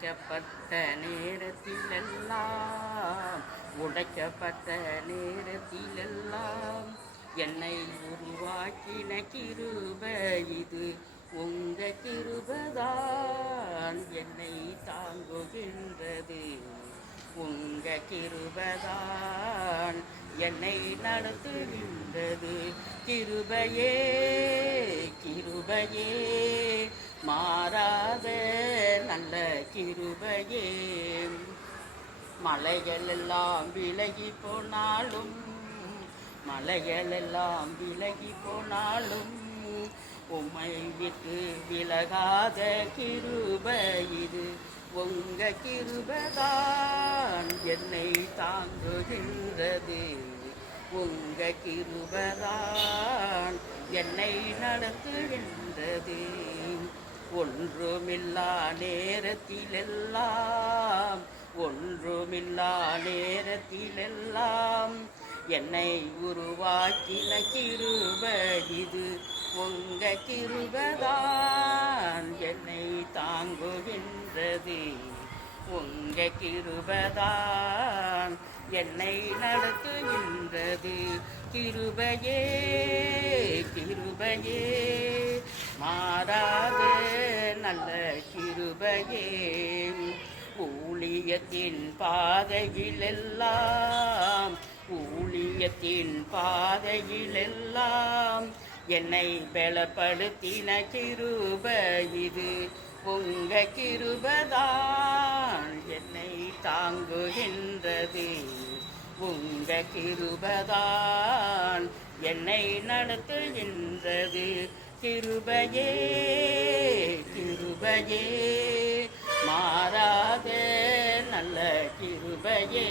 உடைக்கப்பட்ட நேரத்திலெல்லாம் உடைக்கப்பட்ட நேரத்திலெல்லாம் என்னை உருவாக்கின கிருபை இது உங்க கிருபைதான் என்னை தாங்குகின்றது உங்க கிருபைதான் என்னை நடத்துகின்றது கிருபையே கிருபையே மாறாத நல்ல கிருபையே மலைகளெல்லாம் விலகி போனாலும் மலைகளெல்லாம் விலகி போனாலும் உம்மை விட்டு விலகாத கிருபை இது உங்க கிருபைதான் என்னை தாங்குகின்றது உங்க கிருபைதான் என்னை நடத்துகின்றது ஒன்றுமில்லா நேரத்திலெல்லாம் ஒன்றுமில்லா நேரத்திலெல்லாம் என்னை உருவாக்கின கிருபை இது உங்க கிருபைதான் என்னை தாங்குகின்றது உங்க கிருபைதான் என்னை நடத்துகின்றது கிருபையே கிருபையே மாறாத நல்ல கிருபையே ஊழியத்தின் பாதையிலெல்லாம் ஊழியத்தின் பாதையிலெல்லாம் என்னை பலப்படுத்தின கிருபை இது உங்க கிருபைதான் என்னை தாங்குகின்றது உங்க கிருபைதான் என்னை நடத்துகின்றது கிருபையே கிருபையே மாறாத நல்ல கிருபையே